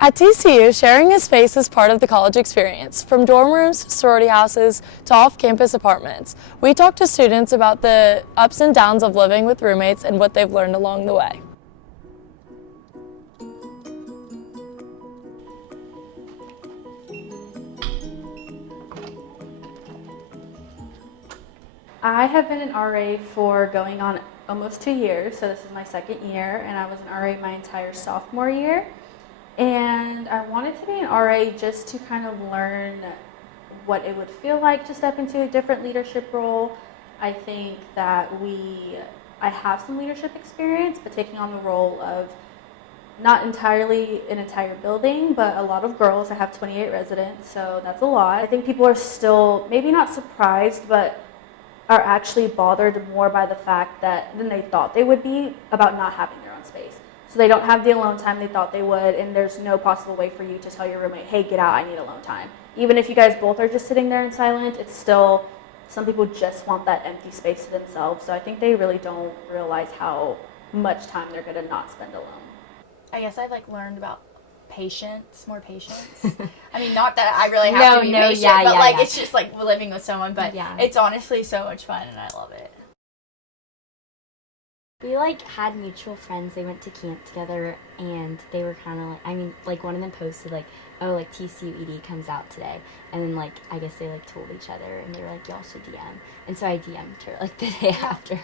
At TCU, sharing a space is part of the college experience. From dorm rooms, sorority houses, to off-campus apartments, we talk to students about the ups and downs of living with roommates and what they've learned along the way. I have been an RA for going on almost 2 years, so this is my second year, and I was an RA my entire sophomore year. And I wanted to be an RA just to kind of learn what it would feel like to step into a different leadership role. I think that I have some leadership experience, but taking on the role of not entirely an entire building, but a lot of girls. I have 28 residents, so that's a lot. I think people are still maybe not surprised, but are actually bothered more by the fact that than they thought they would be about not having their own space. So they don't have the alone time they thought they would, and there's no possible way for you to tell your roommate, hey, get out, I need alone time. Even if you guys both are just sitting there in silence, it's still, some people just want that empty space to themselves. So I think they really don't realize how much time they're gonna not spend alone. I guess I've learned about more patience. I mean, not that I really have to be patient, but it's just living with someone, but it's honestly so much fun and I love it. We had mutual friends. They went to camp together and they were kind of one of them posted oh, TCU ED comes out today, and then I guess they told each other and they were y'all should DM, and so I DM'd her the day after.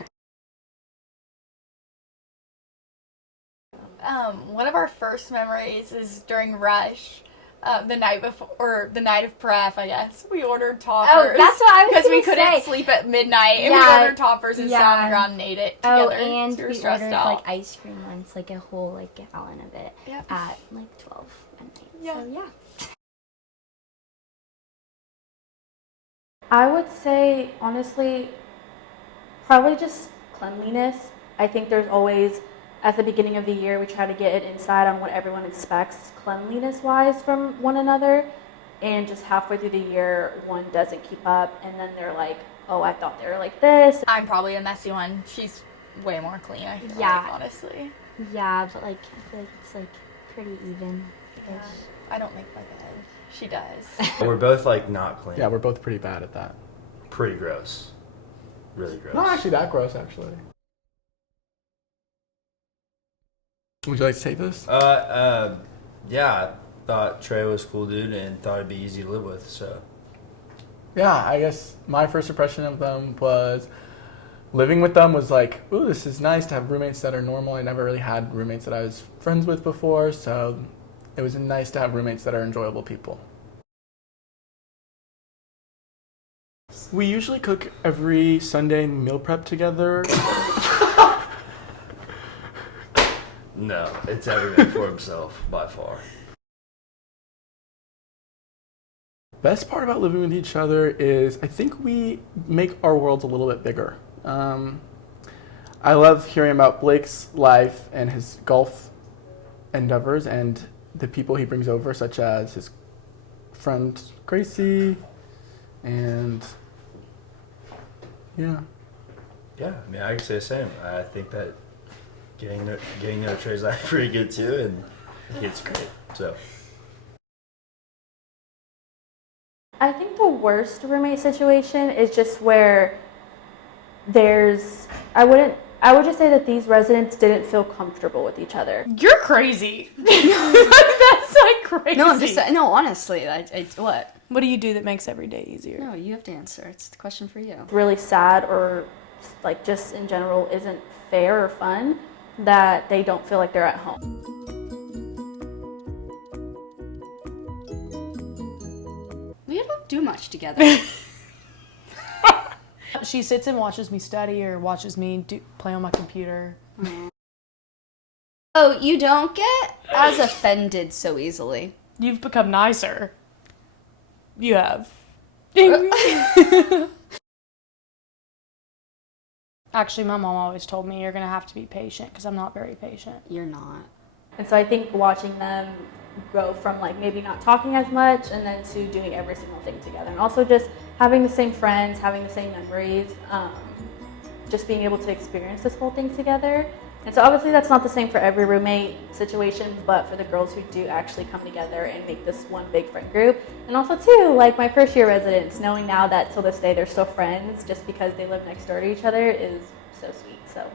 One of our first memories is during Rush, the night before, or the night of prep, I guess. We ordered toppers. Oh, that's what I was going to say. Because we couldn't sleep at midnight, and we ordered toppers and sat on the ground and ate it together. Oh, and we were ordered out. Ice cream once, a whole gallon of it at 12 at night. Yeah. So yeah. I would say, honestly, probably just cleanliness. I think there's always, at the beginning of the year, we try to get an insight on what everyone expects cleanliness-wise from one another, and just halfway through the year, one doesn't keep up, and then they're oh, I thought they were like this. I'm probably a messy one. She's way more clean, I feel honestly. Yeah, but I feel it's pretty even-ish. Yeah. I don't make my bed. She does. We're both not clean. Yeah, we're both pretty bad at that. Pretty gross. Really gross. Not actually that gross, actually. Would you like to take this? Yeah, I thought Trey was a cool dude and thought it'd be easy to live with, so. Yeah, I guess my first impression of them was living with them was ooh, this is nice to have roommates that are normal. I never really had roommates that I was friends with before, so it was nice to have roommates that are enjoyable people. We usually cook every Sunday meal prep together. No, it's every man for himself, by far. Best part about living with each other is I think we make our worlds a little bit bigger. I love hearing about Blake's life and his golf endeavors and the people he brings over, such as his friend Gracie, and yeah. Yeah, I mean, I can say the same. I think that getting to know Trey's life pretty good too, and it's great. So. I think the worst roommate situation is just where I would just say that these residents didn't feel comfortable with each other. You're crazy. That's crazy. No, I'm just no. Honestly, what? What do you do that makes every day easier? No, you have to answer. It's the question for you. Really sad, or just in general isn't fair or fun, that they don't feel like they're at home. We don't do much together. She sits and watches me study or watches me play on my computer. Oh, you don't get as offended so easily. You've become nicer. You have. Actually, my mom always told me you're going to have to be patient because I'm not very patient. You're not. And so I think watching them go from maybe not talking as much and then to doing every single thing together, and also just having the same friends, having the same memories, just being able to experience this whole thing together And so obviously that's not the same for every roommate situation, but for the girls who do actually come together and make this one big friend group. And also too, like my first year residents, knowing now that till this day they're still friends just because they live next door to each other is so sweet. So